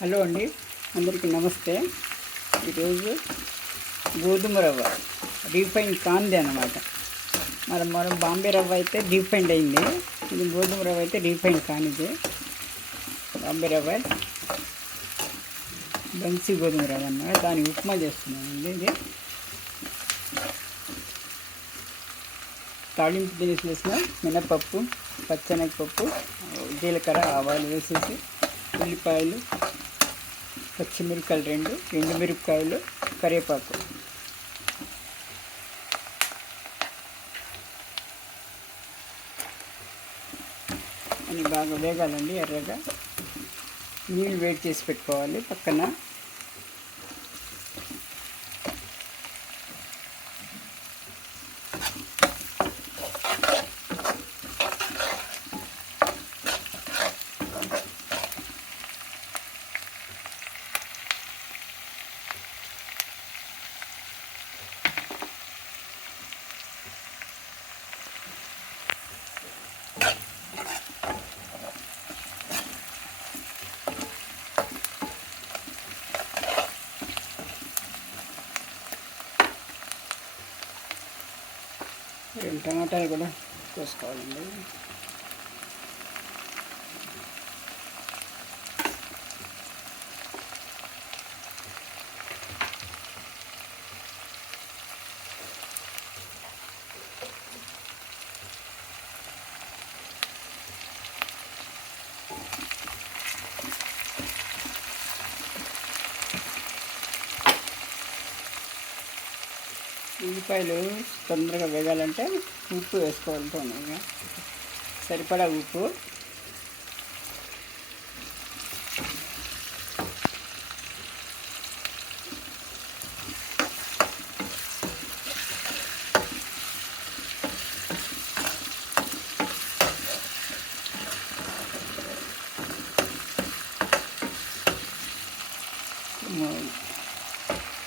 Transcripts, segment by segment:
Hello అండి, అందరికీ నమస్తే. ఈరోజు గోధుమ రవ్వ రీఫైన్ కాంది అన్నమాట. మనం బాంబే రవ్వ అయితే రీఫైండ్ అయింది. ఇది గోధుమ రవ్వ అయితే రీఫైన్ కానిది. బాంబే రవ్వ బన్సీ గోధుమ రవ్వ అన్నమాట. దాని ఉప్మా చేస్తున్నానండి. ఇది తాళింపు దినుసులు వేసిన మినపప్పు, పచ్చెనగపప్పు, జీలకర్ర, ఆవాలు వేసేసి ఉల్లిపాయలు, పచ్చిమిరపకాయలు 2 ఎండుమిరపకాయలు, కరివేపాకు అని బాగా వేగాలండి. ఎర్రగా నీళ్ళు వేడి చేసి పెట్టుకోవాలి పక్కన. టమాటాలు కూడా కోసుకోవాలండి. ఉల్లిపాయలు తొందరగా వేగాలంటే ఉప్పు వేసుకోవాలి. తొందరగా సరిపడా ఉప్పు,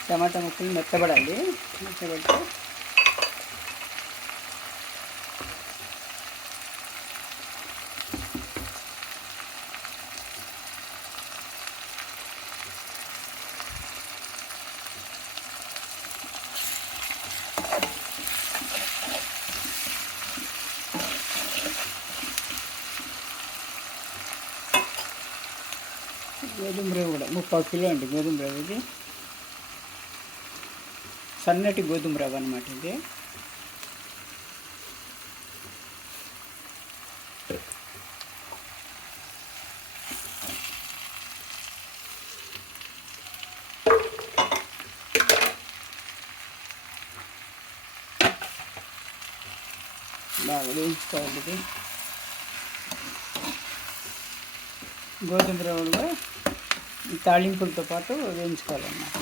టమాటా ముక్కలు మెత్తబడాలి. మెత్తబడితే గోధుమ రవ్వ కూడా 3/4 కిలో అండి. గోధుమ రవ్వ ఇది సన్నటి గోధుమ రవ్వ అన్నమాట. ఇది బాగా వేయించుకోవాలి. ఇది గోధుమ రవ్వ కూడా ఈ తాళింపులతో పాటు వేయించుకోవాలన్నమాట.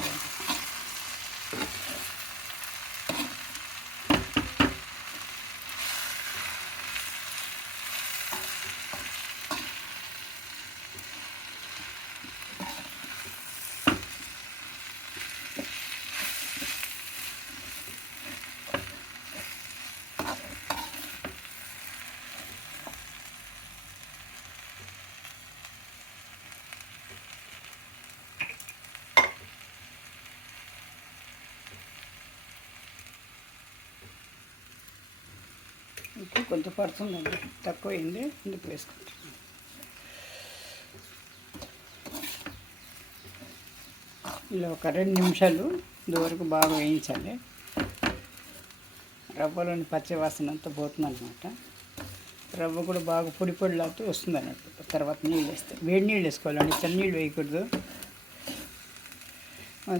ఉప్పు కొంచెం పడుతుందండి, తక్కువ అయింది, ఇందుకు వేసుకుంటున్నాను. ఇలా ఒక 2 నిమిషాలు ఇదివరకు బాగా వేయించాలి. రవ్వలోని పచ్చి వాసన అంతా పోతుందన్నమాట. రవ్వ కూడా బాగా పొడి పొడిలాడుతూ వస్తుంది అన్నట్టు. తర్వాత నీళ్ళు వేస్తే వేడి నీళ్ళు వేసుకోవాలండి, చన్నీళ్ళు వేయకూడదు.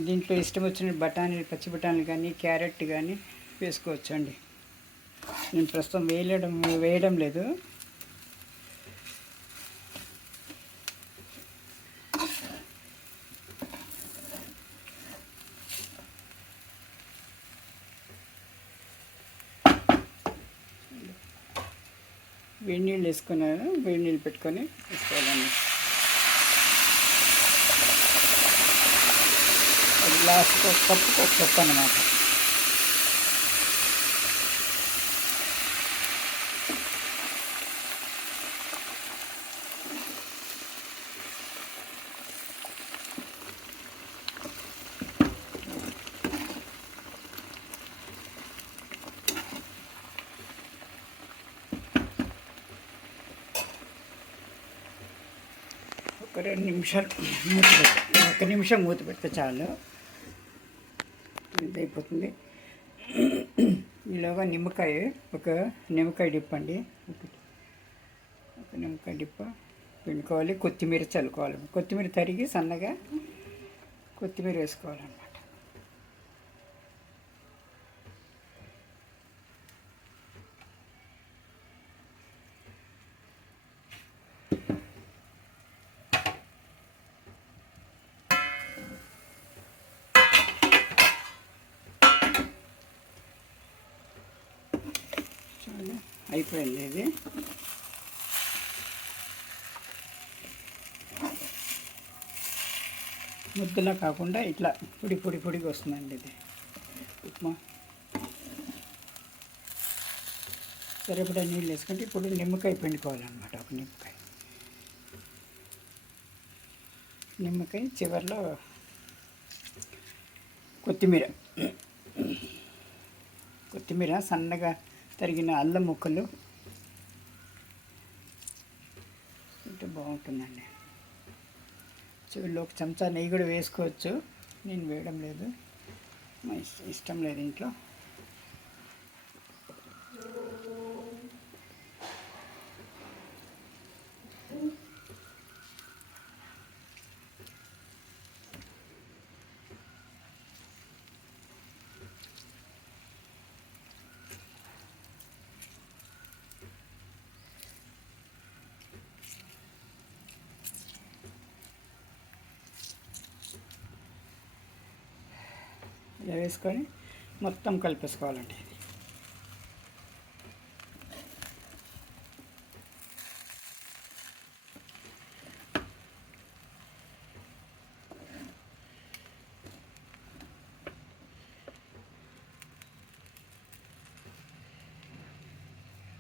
దీంట్లో ఇష్టం వచ్చిన బఠానీలు, పచ్చి బఠానీలు కానీ క్యారెట్ కానీ వేసుకోవచ్చు అండి. నేను ప్రస్తుతం వేయడం లేదు. వేడి నీళ్ళు వేసుకున్నాను. వేడి నీళ్ళు పెట్టుకొని వేసుకోవాలండి. గ్లాస్కి ఒక కప్పు అన్నమాట. ఒక 2 నిమిషాలు మూత పెట్టి, 1 నిమిషం మూత పెడితే చాలు, ఇది అయిపోతుంది. ఈలోగా నిమ్మకాయ, ఒక నిమ్మకాయ డిప్పండి, ఒక నిమ్మకాయ డిప్ప పిండుకోవాలి. కొత్తిమీర చల్లుకోవాలి. కొత్తిమీర తరిగి సన్నగా కొత్తిమీర వేసుకోవాలన్నమాట. అయిపోయింది ఇది. ముద్దలా కాకుండా ఇట్లా పొడిగా వస్తుందండి ఇది ఉప్మా. సరిపడా నీళ్ళు వేసుకుంటే ఇప్పుడు నిమ్మకాయ పిండుకోవాలన్నమాట. ఒక నిమ్మకాయ చివరిలో కొత్తిమీర సన్నగా తరిగిన అల్లం ముక్కలు అంటే బాగుంటుందండి. చివరిలో ఒక చెంచా నెయ్యి కూడా వేసుకోవచ్చు. నేను వేయడం లేదు, మా ఇష్టం లేదు ఇంట్లో. ఇలా వేసుకొని మొత్తం కలిపేసుకోవాలండి.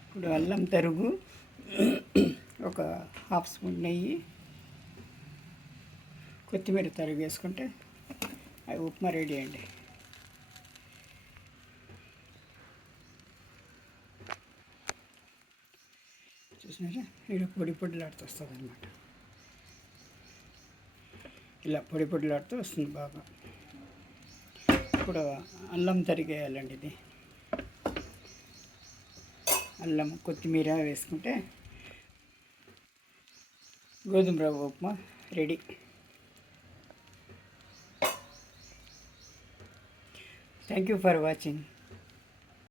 ఇప్పుడు అల్లం తరుగు, ఒక హాఫ్ స్పూన్ నెయ్యి, కొత్తిమీర తరుగు వేసుకుంటే అవి ఉప్మా రెడీ అండి. చూసినారా, ఇలా పొడిలాడుతూ వస్తుంది అన్నమాట. ఇలా పొడిలాడుతూ వస్తుంది బాగా. ఇప్పుడు అల్లం తరిగేయాలండి. ఇది అల్లం కొత్తిమీర వేసుకుంటే గోధుమ రవ్వ upma ready. Thank you for watching.